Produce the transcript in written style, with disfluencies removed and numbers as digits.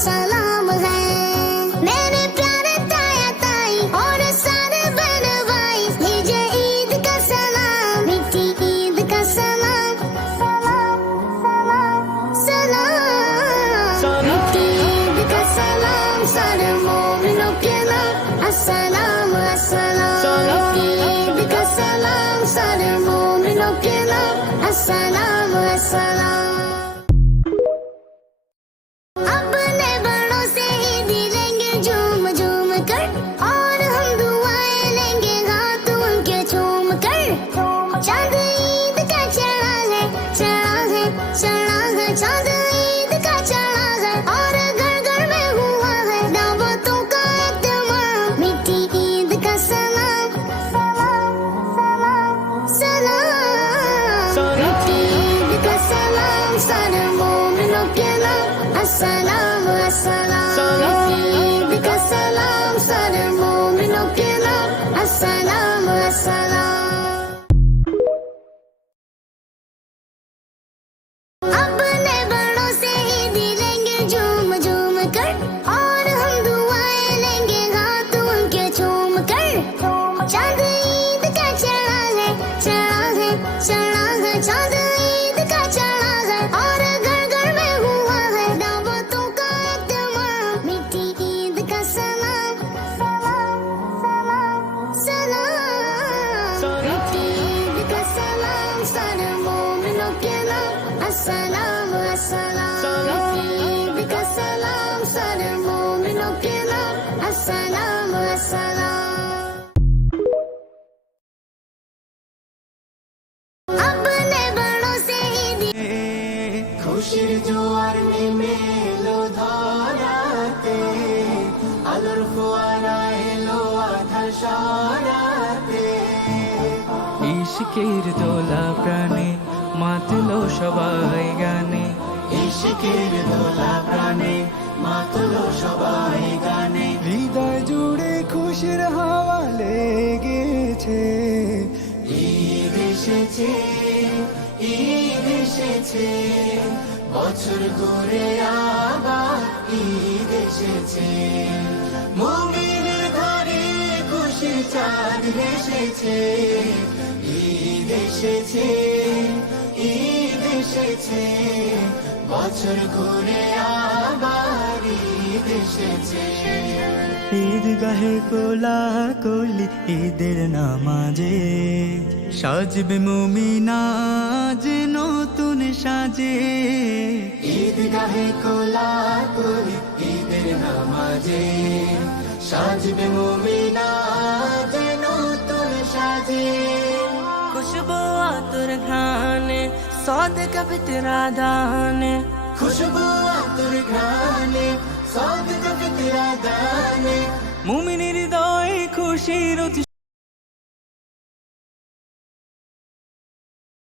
सलाम है मेरे प्यारे ताया ताई और सारे बहन भाई लीजिए ईद का सलाम मीठी ईद का सलाम सलाम सलाम सलाम मीठी ईद का सलाम सारे मोमिनों के नाम अस्सलाम अस्सलाम मीठी ईद का सलाम सारे मोमिनों के नाम अस्सलाम अस्सलाम अपने बड़ों से ईदी लेंगे झूम झूम कर और हम दुआएं लेंगे हाथ उनके चूम कर चांद ईद का चढ़ा है चढ़ा है चढ़ा है चांद ईद का चढ़ा है और घर घर में हुआ है दावतों का एहतमाम मीठी ईद का सलाम सलाम सलाम सलाम मीठी ईद का सलाम सारे मोमिनों के नाम अस्सलाम अस्सलाम मीठी ईद का सलाम सारे मोमिनों के नाम अस्सलाम अस्सलाम अपने बड़ों से ईदी लेंगे झूम झूम कर और हम दुआएं लेंगे हाथ उनके चूम कर चांद ईद का चढ़ा है चढ़ा है चढ़ा है चांद ईद का चढ़ा है और घर घर में हुआ है दावतों का एहतमाम मीठी ईद का सलाम सलाम सलाम मीठी ईद का सलाम सारे मोमिनों के नाम अस्सलाम अस्सलाम मीठी ईद का सलाम सारे मोमिनों के नाम अस्सलाम अस्सलाम अपने बड़ों से ईदी খুশির জোয়ার নেমে এলো ধরাতে আলোর ফোয়ারা এলো আধার সরাতে ইশকের দোলা প্রাণে মাতলো সবাই গানে ইশকের দোলা প্রাণে মাতলো সবাই গানে হৃদয় জুড়ে খুশির হাওয়া লেগেছে ঈদ এসেছে ঈদ এসেছে বছর ঘুরে আবার ঈদ এসেছে মুমিনের ঘরে খুশি চাঁদ এসেছে ঈদ এসেছে ঈদ এসেছে বছর ঘুরে আবার ঈদ এসেছে ঈদগাহে কোলা কলি ঈদের নামাজে সাজবে মুমিনাজ নতুন সাজে ঈদগাহে কোলাকুলি ঈদের নামাজে সাজবে মুমিনাজ নতুন সাজে खुशबू आतुर घाने सौदक फितरा दाने খুশবু আতর ঘ্রাণে সাদকা ফিতরা দানে মুমিনের হৃদয়ে খুশির